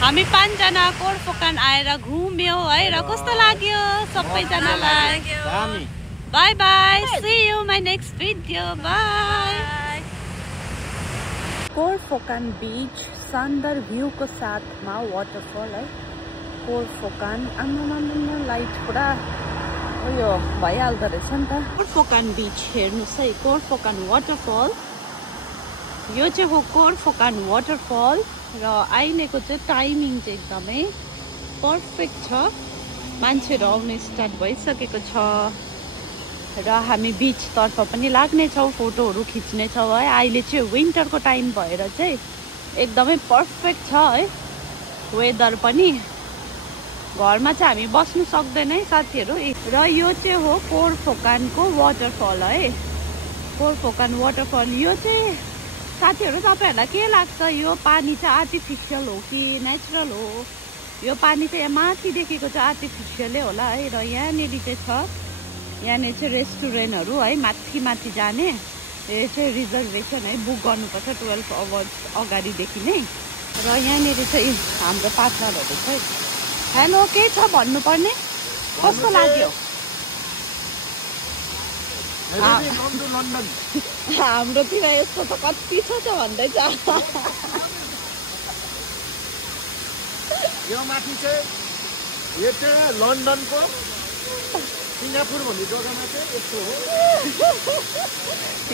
हामी 5 जना कोरफोकान आएर घुम्यौ है र कस्तो लाग्यो सबैजनालाई bye bye see you my next video bye Khorfakkan beach शानदार भ्यू को साथमा वाटरफल है कोरफोकान आम्मामा लाइट पुरा उयो भइहाल्दो रहेछ नि त कोरफोकान बीच हेर्नुस् है कोरफोकान वाटरफल यो चाहिँ हो कोरफोकान वाटरफल र अहिलेको चाहिँ टाइमिङ चाहिँ एकदमै पर्फेक्ट छ मान्छेहरू आउन स्टार्ट भइसकेको छ र हामी बीच तर्फ पनि लाग्नेछौँ फोटोहरू खिच्नेछौँ है अहिले चाहिँ विन्टरको टाइम भएर चाहिँ एकदमै पर्फेक्ट छ है वेदर पनि घरमा चाहिँ हामी बस्नु सक्दैन है साथीहरू र यो चाहिँ हो कोरफोकानको वाटरफल है कोरफोकान वाटरफल यो चाहिँ साथीहरू तपाईँहरूलाई के लाग्छ यो पानी चाहिँ आर्टिफिसियल हो कि नेचुरल हो यो पानी चाहिँ यहाँ माथि देखेको चाहिँ आर्टिफिसियलै होला है र यहाँनिर चाहिँ छ यहाँनिर चाहिँ रेस्टुरेन्टहरू है माथि माथि जाने यो चाहिँ रिजर्भेसन है बुक गर्नुपर्छ 12 आवर्स अगाडिदेखि नै र यहाँनिर चाहिँ हाम्रो पार्टनरहरू छ हेलो के छ भन्नुपर्ने कस्तो लाग्यो हाम्रोतिर यस्तो त कति छ भन्दैछ यो माथि चाहिँ यो चाहिँ लन्डनको सिङ्गापुर भन्ने जग्गामा चाहिँ यस्तो हो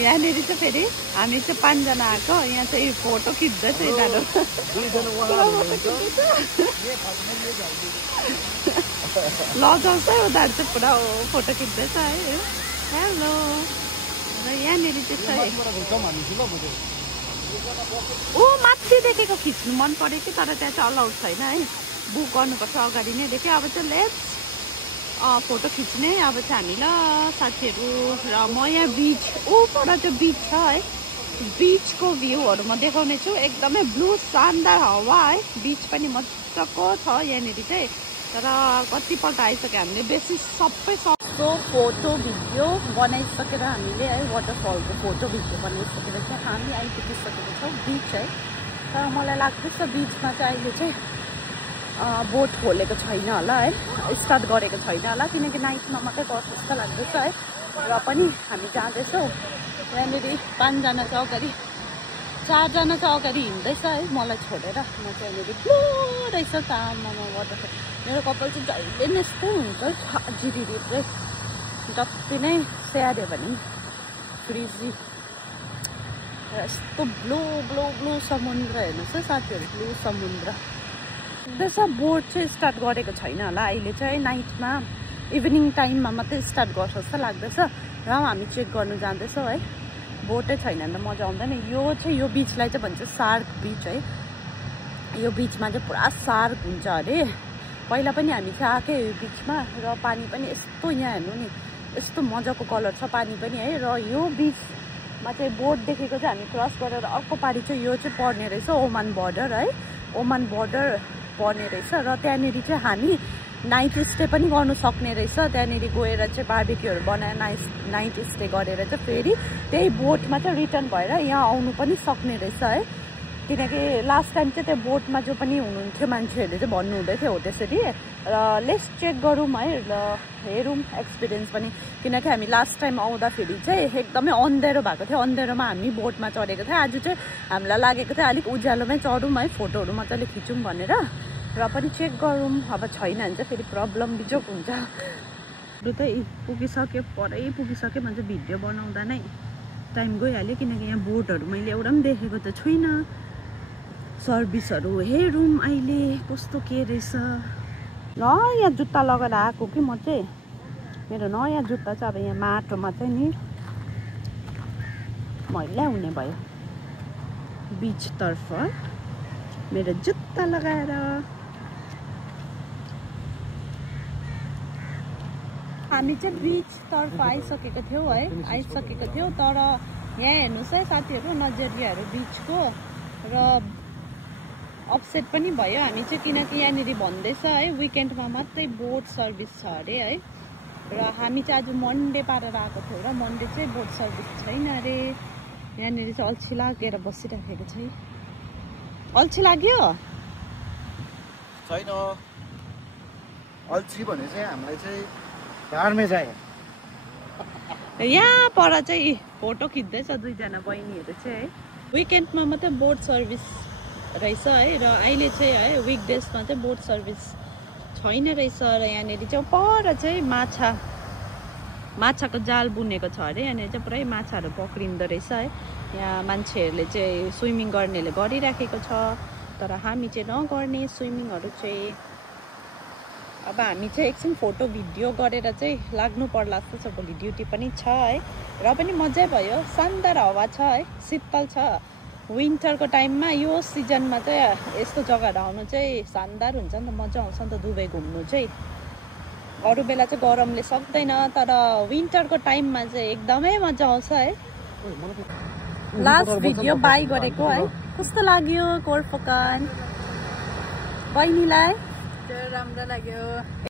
यहाँनिर चाहिँ फेरि हामी चाहिँ 5 जना आएको यहाँ चाहिँ फोटो खिच्दैछ यिनीहरू लजाउँछ उनीहरू चाहिँ पुरा फोटो खिच्दैछ है हेलो र यहाँनिर चाहिँ ऊ माथि देखेको खिच्नु मन पऱ्यो कि तर त्यहाँ चाहिँ अलाउड छैन है बुक गर्नुपर्छ अगाडि नै देखेँ अब चाहिँ लेट्स फोटो खिच्ने अब चाहिँ हामी ल साथीहरू र म यहाँ बीच ऊपर चाहिँ बीच छ है बीचको भ्यूहरू म देखाउने छु एकदमै ब्लू शानदार हावा है बीच पनि मजाको छ यहाँनिर चाहिँ तर कतिपल्ट आइसक्यो हामीले बेसी सबै सक्दो फोटो भिडियो बनाइसकेर हामीले है वाटरफलको फोटो भिडियो बनाइसकेर चाहिँ हामी आइपुगिसकेको छौँ बीच है तर मलाई लाग्दैछ बीचमा चाहिँ अहिले चाहिँ बोट खोलेको छैन होला है स्टार्ट गरेको छैन होला किनकि नाइटमा मात्रै गर्छ जस्तो लाग्दैछ है र पनि हामी जाँदैछौँ यहाँनिर 5 जना चाहिँ अगाडि 4 जना चाहिँ अगाडि हिँड्दैछ है मलाई छोडेर म चाहिँ यहाँनिर ब्लू रहेछ त आमामा वाटरफल मेरो कपाल चाहिँ जहिले नै यस्तो हुन्छ है झिरिरी चाहिँ जति नै स्याहार्यो भने फ्रिजी यस्तो ब्लू ब्लू ब्लू समुद्र हेर्नुहोस् है साथीहरू ब्लू समुद्र त्यसो बोट चाहिँ स्टार्ट गरेको छैन होला अहिले चाहिँ नाइटमा इभिनिङ टाइममा मात्रै स्टार्ट गर्छ जस्तो लाग्दैछ र हामी चेक गर्नु जाँदैछौँ है बोटै छैन भने त मजा आउँदैन यो चाहिँ यो बिचलाई चाहिँ भन्छ सार्क बिच है यो बिचमा चाहिँ पुरा सार्क हुन्छ अरे पहिला पनि हामी चाहिँ आएकै यो बिचमा र पानी पनि यस्तो यहाँ हेर्नु नि यस्तो मजाको कलर छ पानी पनि है र यो बिचमा चाहिँ बोट देखेको चाहिँ हामी क्रस गरेर अर्को पारि चाहिँ यो चाहिँ पर्ने रहेछ ओमान बोर्डर है ओमान बोर्डर पर्ने रहेछ र त्यहाँनिर चाहिँ हामी नाइट स्टे पनि गर्नु सक्ने रहेछ त्यहाँनिर गएर चाहिँ बार्बिक्यूहरू बनाएर नाइट स्टे गरेर चाहिँ फेरि त्यही बोटमा चाहिँ रिटर्न भएर यहाँ आउनु पनि सक्ने रहेछ है किनकि लास्ट टाइम चाहिँ त्यो बोटमा जो पनि हुनुहुन्थ्यो मान्छेहरूले चाहिँ भन्नुहुँदै थियो हो त्यसरी र लेट्स चेक गरौँ है र हेरौँ एक्सपिरियन्स पनि किनकि हामी लास्ट टाइम आउँदाखेरि चाहिँ एकदमै अँधेरो भएको थियो अँधेरोमा हामी बोटमा चढेको थियो आज चाहिँ हामीलाई लागेको थियो अलिक उज्यालोमै चढौँ है फोटोहरू मजाले खिचौँ भनेर र पनि चेक गरौँ अब छैन भने चाहिँ फेरि प्रब्लम बिजोक हुन्छ अरू त पुगिसक्यो परै पुगिसक्यो भने चाहिँ भिडियो बनाउँदा नै टाइम गइहाल्यो किनकि यहाँ बोटहरू मैले एउटा पनि देखेको त छुइनँ सर्भिसहरू हेरौँ अहिले कस्तो के रहेछ नयाँ जुत्ता लगाएर आएको कि म चाहिँ मेरो नयाँ जुत्ता चाहिँ अब यहाँ माटोमा चाहिँ नि मैला हुने भयो बिचतर्फ मेरो जुत्ता लगाएर हामी चाहिँ बिचतर्फ आइसकेको थियौँ है आइसकेको थियौँ तर यहाँ हेर्नुहोस् है साथीहरू नजरियाहरू बिचको र अपसेट पनि भयो हामी चाहिँ किनकि यहाँनिर भन्दैछ है विकेन्डमा मात्रै बोट सर्भिस छ अरे है र हामी चाहिँ आज मन्डे पारेर आएको थियौँ र मन्डे चाहिँ बोट सर्भिस छैन अरे यहाँनिर चाहिँ अल्छी लागेर बसिराखेको छ है अल्छी लाग्यो छैन अल्छी भने चाहिँ हामीलाई चाहिँ धारमा जाए यहाँ पर चाहिँ फोटो खिच्दैछ दुईजना बहिनीहरू चाहिँ है विकेन्डमा मात्रै बोट सर्भिस रहेछ है र अहिले चाहिँ है विकडेजमा चाहिँ बोट सर्भिस छैन रहेछ र यहाँनिर चाहिँ पर चाहिँ माछाको जाल बुनेको छ अरे यहाँनिर चाहिँ पुरै माछाहरू पक्रिँदो रहेछ है यहाँ मान्छेहरूले चाहिँ स्विमिङ गर्नेहरूले गरिराखेको छ तर हामी चाहिँ नगर्ने स्विमिङहरू चाहिँ अब हामी चाहिँ एकछिन फोटो भिडियो गरेर चाहिँ लाग्नु पर्ला जस्तो छ भोलि ड्युटी पनि छ है र पनि मजै भयो शानदार हावा छ है शीतल छ विन्टरको टाइममा यो सिजनमा चाहिँ यस्तो जग्गाहरू आउनु चाहिँ शानदार हुन्छ नि त मजा आउँछ नि त दुबई घुम्नु चाहिँ अरू बेला चाहिँ गरमले सक्दैन तर विन्टरको टाइममा चाहिँ एकदमै मजा आउँछ है लास्ट भिडियो बाई गरेको है कस्तो लाग्यो कोरफोकन बहिनीलाई राम्रो लाग्यो